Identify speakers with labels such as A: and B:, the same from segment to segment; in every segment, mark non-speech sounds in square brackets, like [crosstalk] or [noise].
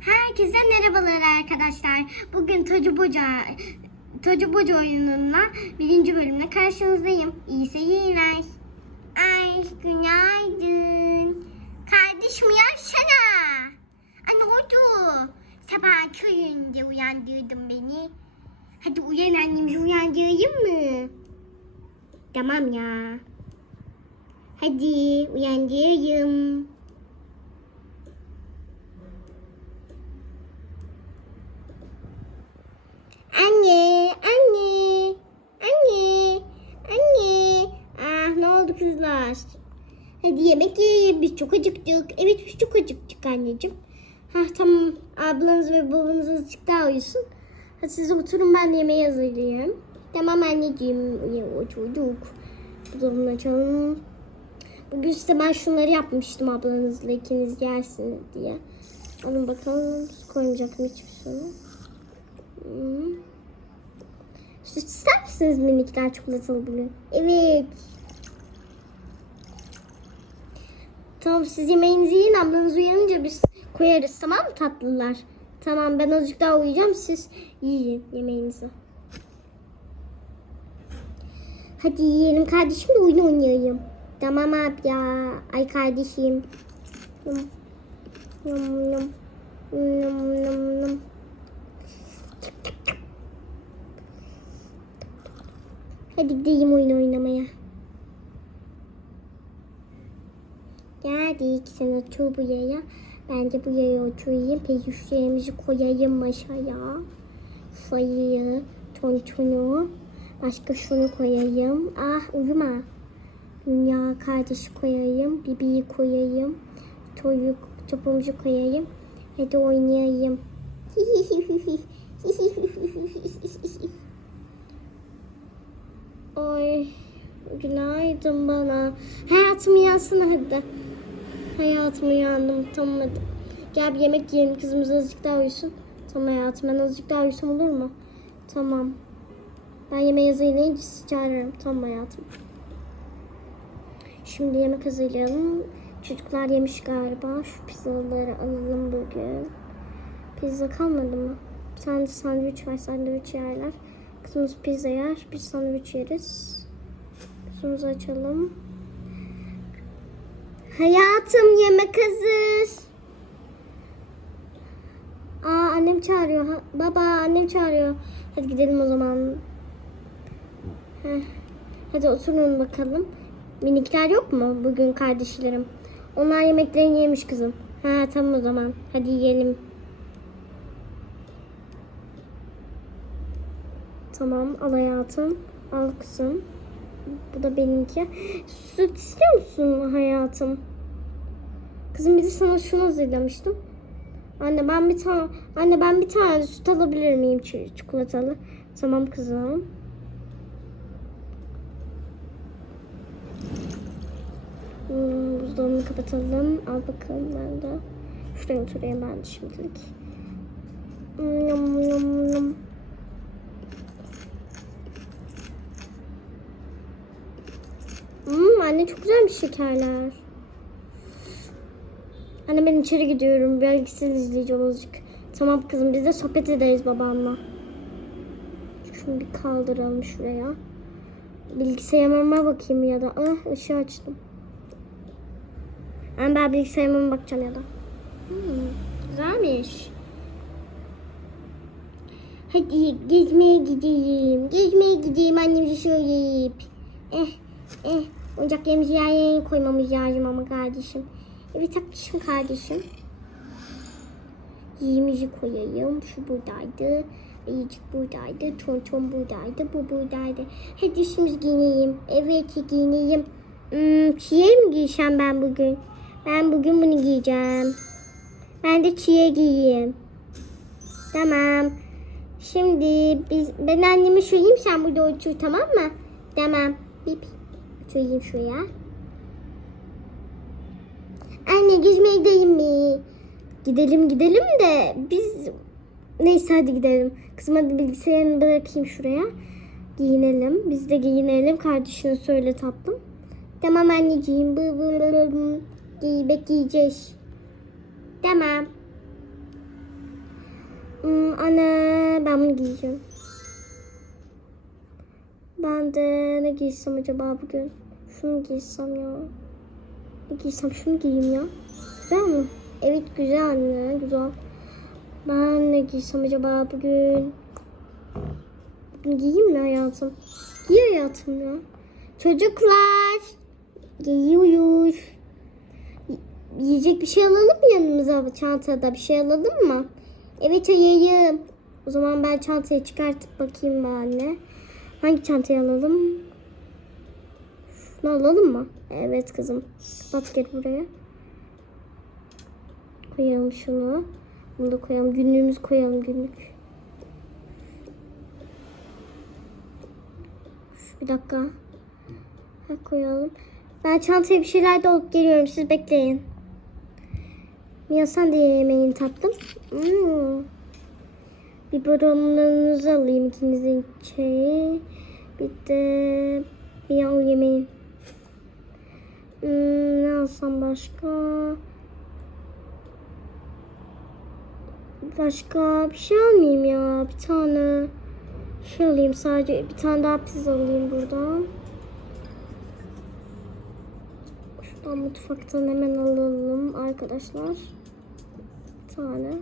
A: Herkese merhabalar arkadaşlar. Bugün Tocu Boca Tocu Boca oyununla birinci bölümle karşınızdayım. İyi seyirler. Ay günaydın. Kardeşim uyansana. Ay ne oldu? Sabah köyünde uyandırdın beni. Hadi uyan annemizi uyandırayım mı? Tamam ya. Hadi uyandırayım. Anne, anne, anne, anne. Ah ne oldu kızlar? Hadi yemek yiyelim biz çok acıktık. Evet biz çok acıktık anneciğim. Hah tamam ablanız ve babanız azıcık daha uyusun. Hadi siz oturun ben yemeği hazırlayayım. Tamam anneciğim uyu çocuk. Buzdolabını açalım. Bugün size ben şunları yapmıştım ablanızla ikiniz yersiniz diye. Alın bakalım su koymayacakım hiçbir sorun. Hmm. Süt ister misiniz minikler çikolatalı bugün? Evet. Tamam siz yemeğinizi yiyin ablanız uyanınca biz koyarız tamam mı tatlılar? Tamam ben azıcık daha uyuyacağım siz yiyin yemeğinizi. Hadi yiyelim kardeşim de oyun oynayayım. Tamam abi ya. Ay kardeşim. Yum. Yum yum. Yum yum yum. Hadi gideyim oyun oynamaya. Geldik sen otur bu yaya. Ben de bu yaya oturayım. Peyuşlarımızı koyayım maşaya. Sayıyı, tontunu. Başka şunu koyayım. Ah uyuma. Dünya kardeşi koyayım. Bibi'yi koyayım. Çocuk topumuzu koyayım. Hadi oynayayım. [laughs] Oy günaydın bana. Hayatım uyansana hadi. Hayatım uyandım tamam. Gel bir yemek yiyelim kızımız azıcık daha uyusun. Tamam hayatım ben azıcık daha uyusam olur mu? Tamam. Ben yemeği hazırlayınca sizi çağırırım. Tamam hayatım. Şimdi yemek hazırlayalım. Çocuklar yemiş galiba. Şu pizzaları alalım bugün. Pizza kalmadı mı? Bir tane de sandviç var. Sandviç yerler. Kızımız pizza yer. Biz sandviç yeriz. Kızımızı açalım. Hayatım yemek hazır. Aa annem çağırıyor. Ha, baba annem çağırıyor. Hadi gidelim o zaman. Heh. Hadi oturun bakalım. Minikler yok mu bugün kardeşlerim? Onlar yemeklerini yemiş kızım. Ha tamam o zaman. Hadi yiyelim. Tamam al hayatım. Al kızım. Bu da benimki. Süt istiyor musun hayatım? Kızım bir de sana şunu hazırlamıştım. Anne ben bir tane anne ben bir tane süt alabilir miyim Ç- çikolatalı? Tamam kızım. Hmm, buzdolabını kapatalım. Al bakalım ben de. Şuraya oturayım ben de şimdilik. Yum, yum, yum. Hmm, anne çok güzelmiş şekerler. Anne ben içeri gidiyorum. Belgesel izleyeceğim azıcık. Tamam kızım biz de sohbet ederiz babamla. Şunu bir kaldıralım şuraya. Bilgisayarıma bakayım ya da. Ah ışığı açtım. Ben daha bilgisayarıma bakacağım ya da. Hmm, güzelmiş. Hadi gezmeye gideyim. Gezmeye gideyim annemizi söyleyip. Eh eh oyuncaklarımızı yerine koymamız lazım ama kardeşim. Evet haklısın kardeşim. Yiyimizi koyayım. Şu buradaydı. Ayıcık buradaydı. Tonton buradaydı. Bu buradaydı. Hadi üstümüzü giyineyim. Evet giyineyim. Hmm, çiğe mi giysem ben bugün? Ben bugün bunu giyeceğim. Ben de çiğe giyeyim. Tamam. Şimdi biz, ben anneme söyleyeyim sen burada otur tamam mı? Tamam. Bip. Söyleyeyim şuraya. Anne gezmeye gidelim mi? Gidelim gidelim de biz... Neyse hadi gidelim. Kızım hadi bilgisayarını bırakayım şuraya. Giyinelim. Biz de giyinelim. Kardeşine söyle tatlım. Tamam anneciğim. Bı bı bı. bı. Giy, bek giyeceğiz. Tamam. Hmm, anne ben bunu giyeceğim. Ben de ne giysem acaba bugün? Şunu giysem ya. Ne giysem şunu giyeyim ya. Güzel mi? Evet güzel anne güzel. Ben ne giysem acaba bugün? Bugün giyeyim mi hayatım? Giy hayatım ya. Çocuklar. Giyiyoruz. Yiyecek bir şey alalım mı yanımıza çantada? Bir şey alalım mı? Evet ayayım. O zaman ben çantayı çıkartıp bakayım ben Hangi çantayı alalım? Şunu alalım mı? Evet kızım. Kapat gel buraya. Koyalım şunu. Bunu da koyalım. Günlüğümüzü koyalım günlük. Bir dakika. Ha, koyalım. Ben çantaya bir şeyler de alıp geliyorum. Siz bekleyin. Ya sen de yemeğini tattım. Hmm. Biberonlarınızı alayım ikinizin şeyi. De bir al yemeğin. Hmm, ne alsam başka? Başka bir şey almayayım ya. Bir tane şey alayım sadece. Bir tane daha pizza alayım buradan. Şuradan mutfaktan hemen alalım arkadaşlar. Bir tane.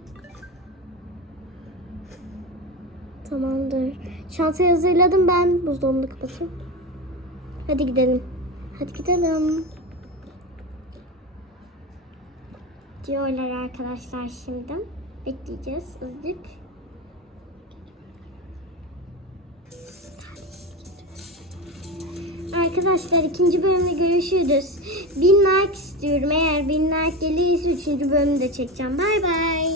A: Tamamdır. Çantayı hazırladım ben. Buzdolabını kapatayım. Hadi gidelim. Hadi gidelim. Diyorlar arkadaşlar şimdi. Bekleyeceğiz azıcık. Arkadaşlar ikinci bölümde görüşürüz. Bin like istiyorum. Eğer bin like gelirse üçüncü bölümü de çekeceğim. Bay bay.